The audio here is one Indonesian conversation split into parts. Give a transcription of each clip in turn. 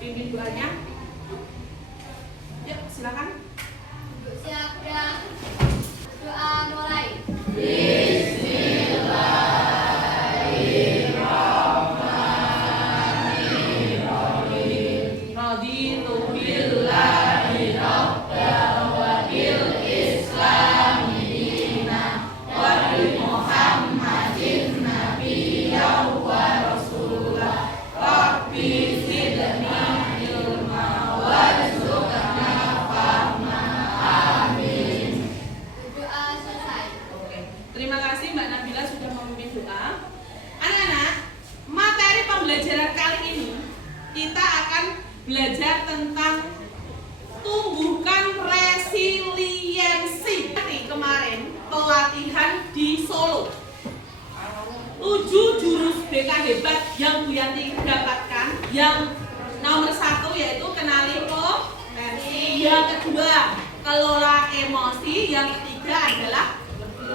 pimpin doanya. Yuk, silakan. Siap, udah. Doa mulai. Bismillahirrahmanirrahim. Raditu billahi rabban wa bil islami dinan wa bi Muhammadin nabiyyan wa rasulah. Rabbi zidni ilma warzuqna fahma. Amin. Doa selesai. Oke, terima kasih Mbak Nabila sudah memimpin doa. Anak-anak, materi pembelajaran kali ini kita akan belajar tentang tumbuhkan resiliensi. Kemarin pelatihan di Solo, 7 jurus BK hebat yang Bu Yanti dapatkan. Yang nomor 1 yaitu kenali potensi, yang kedua kelola emosi, yang ketiga adalah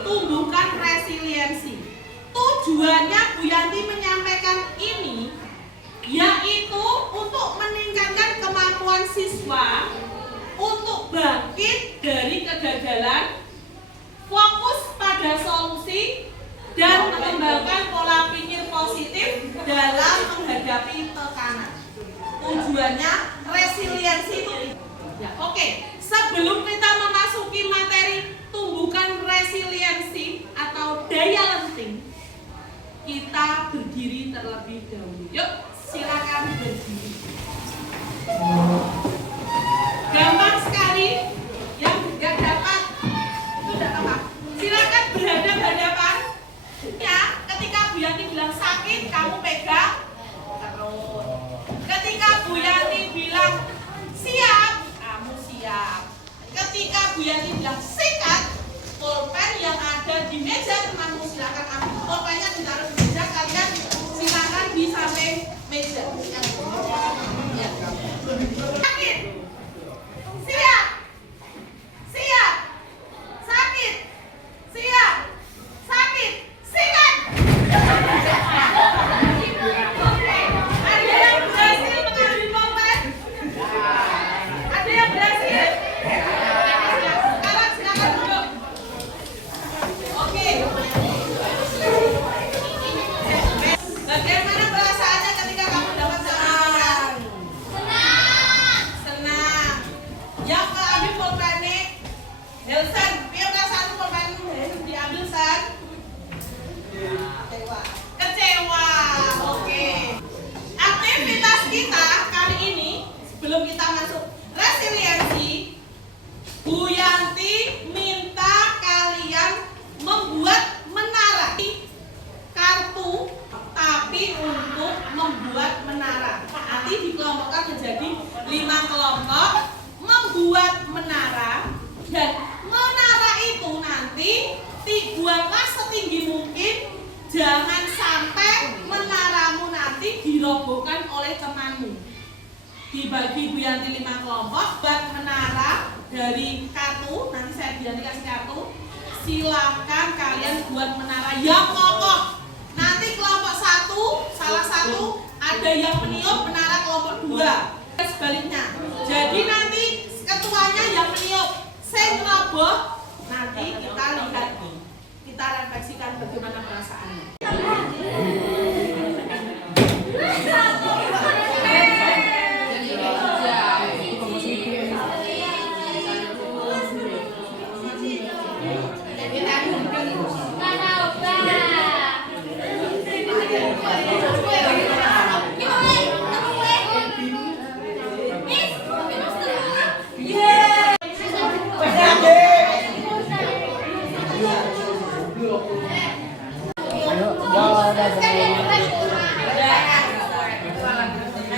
tumbuhkan resiliensi. Tujuannya Bu Yanti menyampaikan ini yaitu untuk meningkatkan kemampuan siswa untuk bangkit dari kegagalan, fokus pada solusi, dan mengembangkan pola pikir positif dalam menghadapi tekanan. Tujuannya resiliensi itu. Ya, oke. Sebelum kita memasuki materi tumbuhkan resiliensi atau daya lenting, kita berdiri terlebih dahulu. Yuk, silakan berdiri. Gampang sekali. Yang tidak dapat itu tidak apa. Silakan berhadap-hadapan. Ya, ketika Bu Yanti bilang sakit, kamu pegang terus. Ketika Bu Yanti bilang siap, kamu siap. Ketika Bu Yanti bilang sikat, pulpen yang ada di meja temanmu silakan ambil. Pulpennya ditaruh di meja, kalian silakan di samping meja. Sakit, siap, siap, sakit, siap, sakit, sikat. Ada yang berhasil mengambil pulpen? Ada yang berhasil? Sekarang silakan duduk. Oke. Bagaimana perasaannya ketika kamu dapat semangat? Senang. Yang mengambil pulpennya, Helsan, biar perasaan pulpenmu diambil San. Kecewa. Oke. Aktivitas kita kali ini sebelum kita masuk resiliensi, Bu Yanti minta kalian membuat menara kartu, tapi untuk membuat menara. Nanti dikelompokkan menjadi 5 kelompok, membuat menara, dan menara itu nanti dibuatlah setinggi mungkin. Jangan sampai menaramu nanti dirobohkan oleh temanmu. Dibagi Bu Yanti 5 kelompok, buat menara dari kartu. Nanti saya Bu Yanti kasih kartu. Silakan kalian buat menara yang kokoh. Nanti kelompok 1, salah satu ada yang meniup menara kelompok 2. Sebaliknya. Jadi nanti ketuanya yang meniup, saya ngeroboh. Nanti kita lihat, kita refleksikan bagaimana perasaannya.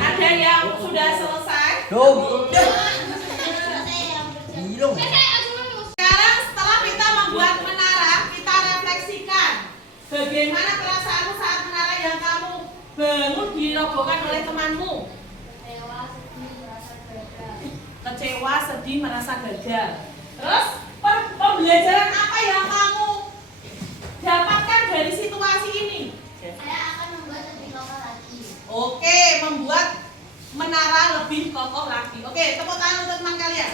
Ada yang sudah selesai? Sekarang setelah kita membuat menara, kita refleksikan bagaimana perasaanmu saat menara yang kamu bangun dirobohkan oleh temanmu. Kecewa, sedih, merasa gagal. Terus pembelajaran apa yang kamu dapatkan dari situasi ini? Saya akan membuat lebih lokal lagi. Oke, membuat menara lebih kokoh lagi. Oke, tepuk tangan untuk teman kalian.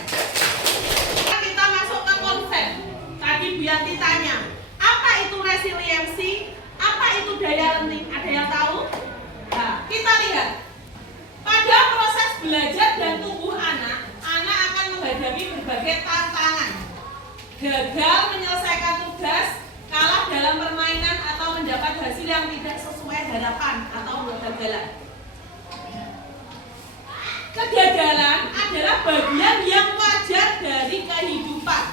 Kita masuk ke konsep. Tadi Bu Yanti tanya, apa itu resiliensi? Apa itu daya lenting? Ada yang tahu? Nah, kita lihat. Pada proses belajar dan tumbuh anak akan menghadapi berbagai tantangan. Gagal menyelesaikan tugas, kalah dalam permainan, atau mendapat hasil yang tidak sesuai harapan atau kegagalan. Kegagalan adalah bagian yang wajar dari kehidupan,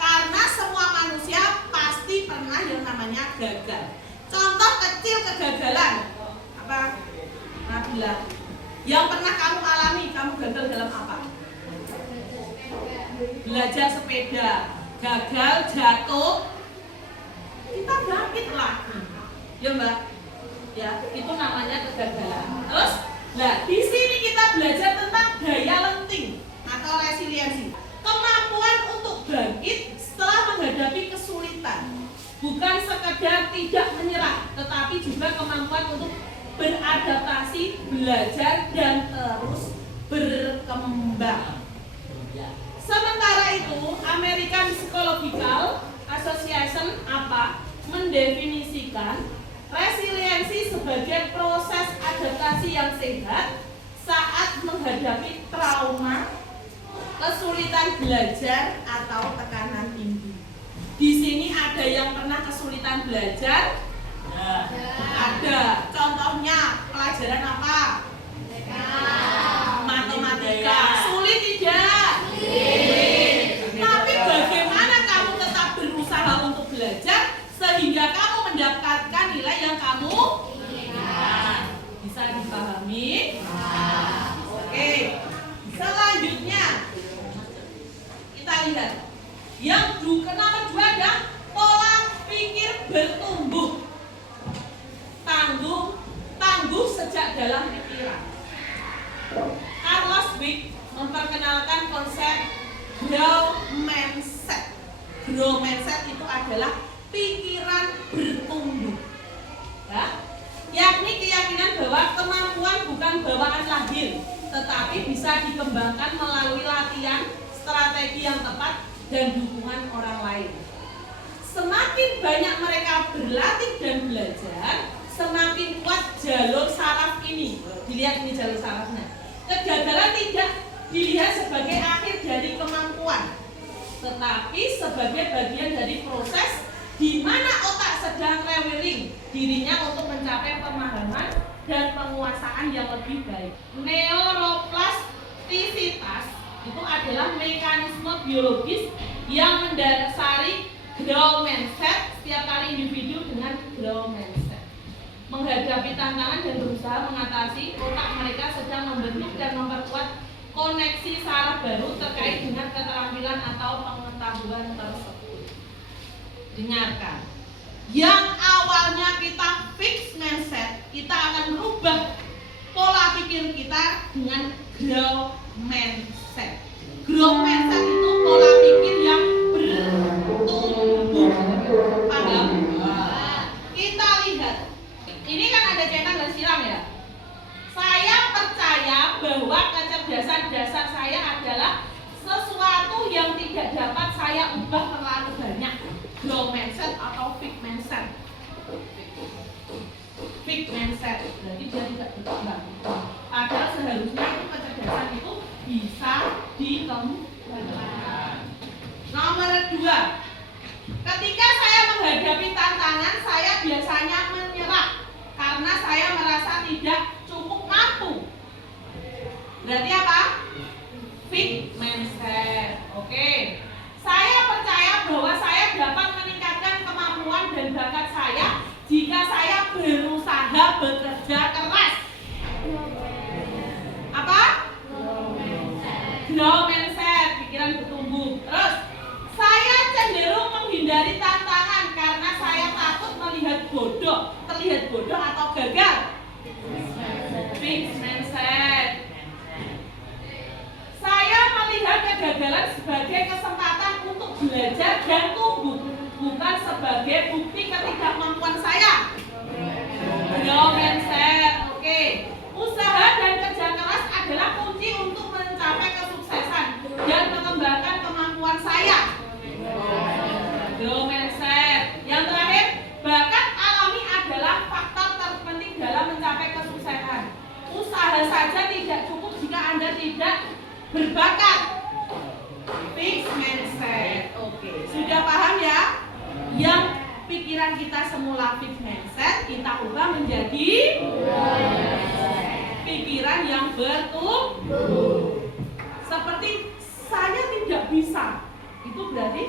karena semua manusia pasti pernah yang namanya gagal. Contoh kecil kegagalan apa? Nabila, yang pernah kamu alami, kamu gagal dalam apa? Belajar sepeda, gagal, jatuh, kita bangkit lagi, ya Mbak, ya itu namanya kegagalan. Terus, nah di sini kita belajar tentang daya lenting atau resiliensi, kemampuan untuk bangkit setelah menghadapi kesulitan, bukan sekedar tidak menyerah, tetapi juga kemampuan untuk beradaptasi, belajar, dan terus berkembang. Sementara itu, American Psychological Association mendefinisikan resiliensi sebagai proses adaptasi yang sehat saat menghadapi trauma, kesulitan belajar, atau tekanan tinggi. Di sini ada yang pernah kesulitan belajar? Ada. Contohnya pelajaran apa? Matematika. Sulit tidak? Tapi bagaimana kamu tetap berusaha untuk belajar sehingga kamu mendapatkan nilai yang kamu inginkan? Bisa dipahami? Oke. Selanjutnya kita lihat yang nomor 2 ada pola pikir bertumbuh. Tangguh sejak dalam pikiran. Carlos Dweck memperkenalkan konsep growth mindset. Growth mindset itu adalah pikiran bertumbuh, ya? Yakni keyakinan bahwa kemampuan bukan bawaan lahir, tetapi bisa dikembangkan melalui latihan, strategi yang tepat, dan dukungan orang lain. Semakin banyak mereka berlatih dan belajar, semakin kuat jalur saraf ini. Dilihat ini jalur sarafnya. Kegagalan tidak dilihat sebagai akhir dari kemampuan, tetapi sebagai bagian dari proses di mana otak sedang rewiring dirinya untuk mencapai pemahaman dan penguasaan yang lebih baik. Neuroplastisitas itu adalah mekanisme biologis yang mendasari growth mindset. Setiap kali individu dengan growth mindset menghadapi tantangan dan berusaha mengatasi, otak mereka sedang membentuk dan memperkuat koneksi saraf baru terkait dengan keterampilan atau pengetahuan tersebut. Dengarkan, yang awalnya kita fix mindset, kita akan merubah pola pikir kita dengan growth mindset. Growth mindset itu pola pikir yang bertumbuh. Paham? Kita lihat, ini kan ada cetak dan silang ya. Saya percaya bahwa kecerdasan dasar saya adalah sesuatu yang tidak dapat saya ubah terlalu banyak. Growth mindset atau fixed mindset. Fixed mindset berarti dia tidak berkembang. Padahal seharusnya itu kecerdasan itu bisa dikembangkan. Nomor 2, ketika saya menghadapi tantangan, saya biasanya menyerah karena saya merasa tidak cukup mampu. Berarti apa? Fixed mindset. Oke. Saya percaya bahwa saya dapat meningkatkan kemampuan dan bakat saya jika saya berusaha bekerja keras. Apa? Growth mindset, pikiran bertumbuh. Terus, saya cenderung menghindari tantangan karena saya takut terlihat bodoh atau gagal. Fixed mindset. Saya melihat kegagalan sebagai kesempatan untuk belajar dan tumbuh, bukan sebagai bukti ketidakmampuan saya. Growth mindset. Oke. Usaha dan kerja keras adalah saja tidak cukup jika Anda tidak berbakat. Fixed mindset. Oke, sudah paham ya? Yang pikiran kita semula fixed mindset, kita ubah menjadi pikiran yang bertumbuh. Seperti saya tidak bisa, itu berarti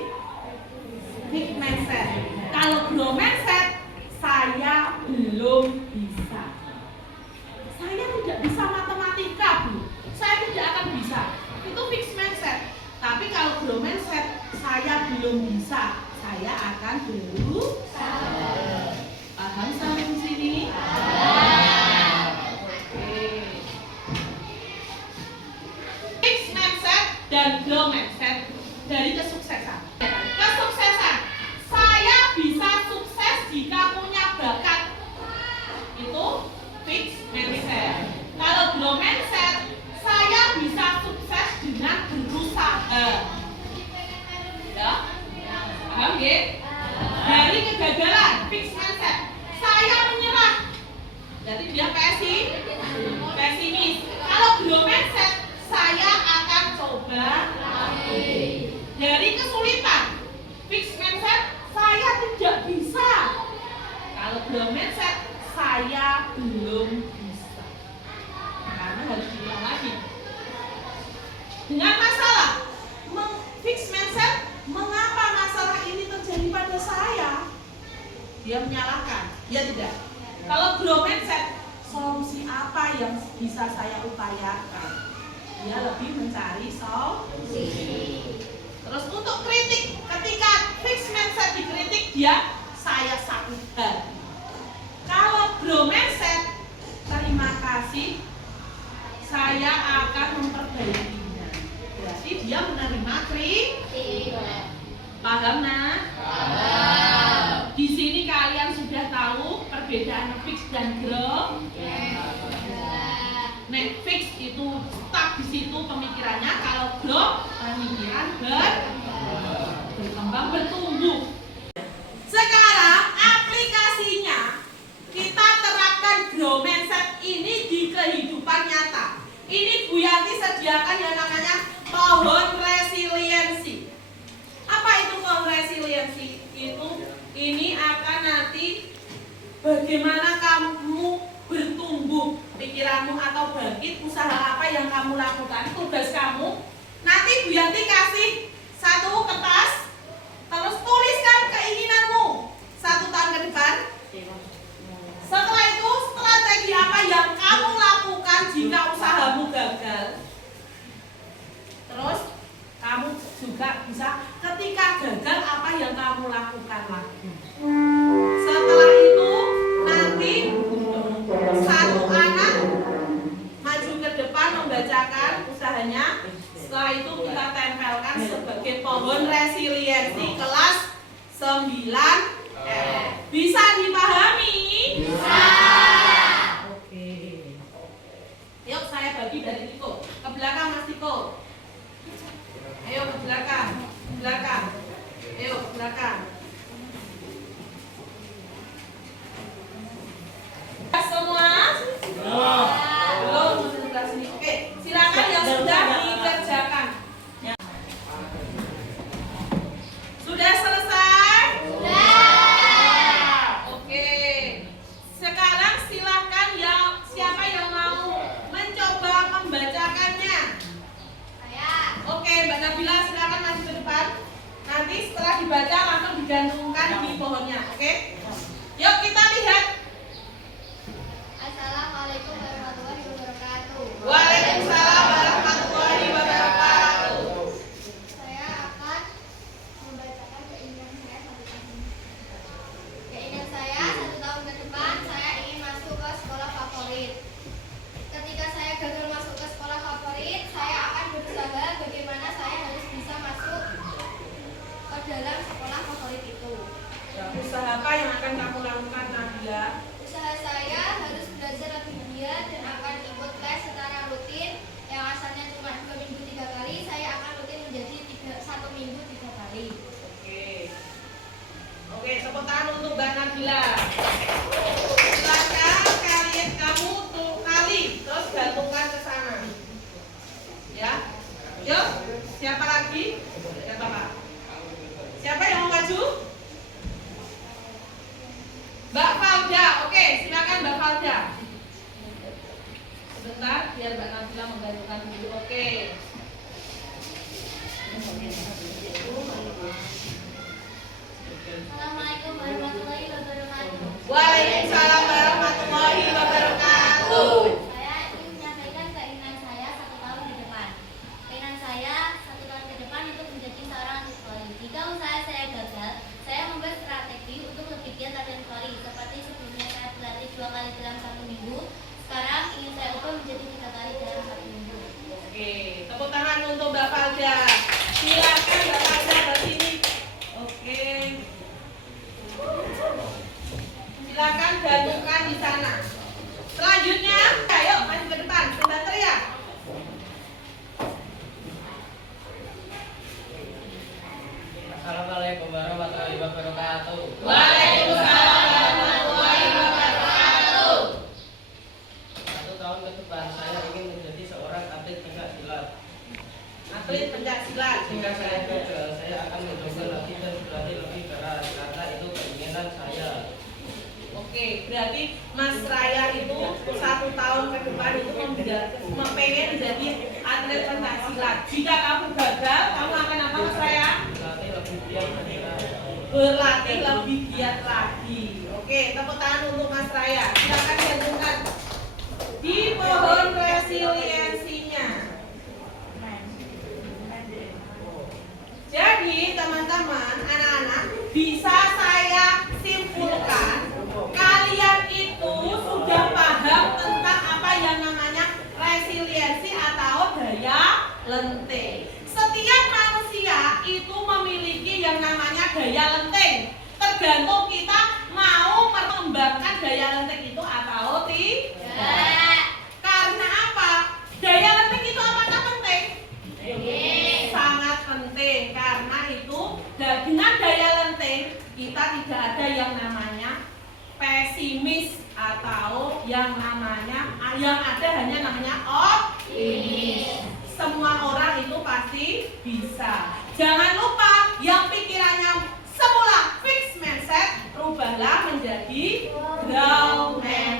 fixed mindset. Kalau growth mindset, saya belum bisa. Saya tidak bisa matematika, Bu. Saya tidak akan bisa. Itu fixed mindset. Tapi kalau growth mindset, saya belum bisa. Saya akan berusaha. Paham sampai di sini? Oke. Fixed mindset dan growth mindset dari kesuksesan. Kesuksesan. Saya bisa sukses jika punya bakat. Itu fixed mindset. Kalau growth mindset, saya bisa sukses dengan berusaha. Ya? Paham ya? Dari kegagalan, fixed mindset. Saya menyerah. Jadi dia pesimis. Kalau growth mindset, saya akan coba lagi. Dari kesulitan, fixed mindset, saya tidak bisa. Kalau growth mindset, saya belum bisa. Karena harus diulang lagi. Dengan masalah, fixed mindset, mengapa masalah ini terjadi pada saya? Dia menyalahkan, dia tidak. Kalau growth mindset, solusi apa yang bisa saya upayakan? Dia lebih mencari solusi. Terus untuk kritik, ketika fixed mindset dikritik, dia saya sakit hati. Kalau growth mindset, terima kasih, saya akan memperbaikinya. Berarti dia menerima kritik. Paham nah? Paham. Di sini kalian sudah tahu perbedaan fix dan grow. Nah, fix itu stuck di situ pemikirannya. Kalau grow, pemikiran berkembang, bertumbuh. Sekarang aplikasinya kita terapkan grow mindset ini di kehidupan nyata. Ini Bu Yanti sediakan yang namanya pohon resiliensi. Apa itu pohon resiliensi? Ini akan nanti bagaimana kamu bertumbuh pikiranmu atau bangkit, usaha apa yang kamu lakukan, tugas kamu. Nanti Bu Yanti kasih satu kertas, terus tuliskan keinginanmu 1 tahun ke depan. Setelah itu, strategi apa yang kamu lakukan jika usahamu gagal. Terus kamu juga bisa ketika gagal apa yang kamu lakukan lagi. Setelah itu nanti satu anak maju ke depan membacakan usahanya. Setelah itu kita tempelkan sebagai pohon resiliensi kelas 9. Bisa dipahami? Bisa. Oke. Yuk saya bagi dari Tiko ke belakang, Mas Tiko. Ayo ke belakang, belakang. Ayo ke belakang. Semua? Belum, masih sebelah sini. Oke, silakan yang sudah dikerjakan. Sudah selesai? Sudah. Oke. Sekarang silakan yang siapa yang mau mencoba membacakannya? Oke, Mbak Nabila silakan maju ke depan. Nanti setelah dibaca langsung digantungkan di pohonnya, oke? Yuk kita lihat. Assalamualaikum warahmatullahi wabarakatuh. Waalaikumsalam warahmatullahi wabarakatuh. Saya akan membacakan keinginan saya 1 tahun. Keinginan saya 1 tahun ke depan saya ingin masuk ke sekolah favorit. Ketika saya gagal masuk ke sekolah favorit, saya akan berusaha bagaimana saya harus bisa masuk ke dalam sekolah favorit itu. Usaha apa yang biar Mbak Nabila menggantungkan dulu. Oke. Assalamualaikum warahmatullahi wabarakatuh. Waalaikumsalam warahmatullahi wabarakatuh. Saya ingin menyampaikan keinginan saya 1 tahun ke depan. Keinginan saya 1 tahun ke depan untuk menjadi seorang atlet voli. Jika usaha saya gagal, saya membuat strategi untuk lebih giat latihan voli. Seperti sebelumnya saya berlatih 2 kali dalam 1 minggu. Sekarang ingin saya ubah menjadi 3 kali dalam 1 minggu. Oke, tepuk tangan untuk Mbak Falda. Silakan Mbak Falda ke sini. Oke. Silakan gantungkan di sana. Selanjutnya, ayo maju ke depan, sudah teriak. Assalamualaikum warahmatullahi wabarakatuh. Waalaikumsalam warahmatullahi wabarakatuh. 1 tahun ke depan saya ingin menjadi seorang atlet pencak silat. Atlet pencak silat. Jika saya gagal, saya akan mencoba lagi dan berlatih lebih keras karena itu keinginan saya. Oke, berarti Mas Raya itu 1 tahun ke depan itu pengen menjadi atlet pencak silat. Jika kamu gagal, kamu akan apa Mas Raya? Berlatih lebih giat dan keras. Berlatih lebih giat lagi. Oke, tepuk tangan untuk Mas Raya. Silakan gantungkan di pohon resiliensinya. Jadi teman-teman, anak-anak, bisa saya simpulkan kalian itu sudah paham tentang apa yang namanya resiliensi atau daya lenting. Setiap manusia itu memiliki yang namanya daya lenting. Tergantung kita mau mengembangkan daya lenting itu atau tidak. Karena apa? Daya lenting itu apakah penting? Sangat penting, karena itu dengan daya lenting kita tidak ada yang namanya pesimis atau yang ada hanya namanya optimis. Semua orang itu pasti bisa. Jangan lupa yang pikirannya semula fixed mindset, rubahlah menjadi growth mindset.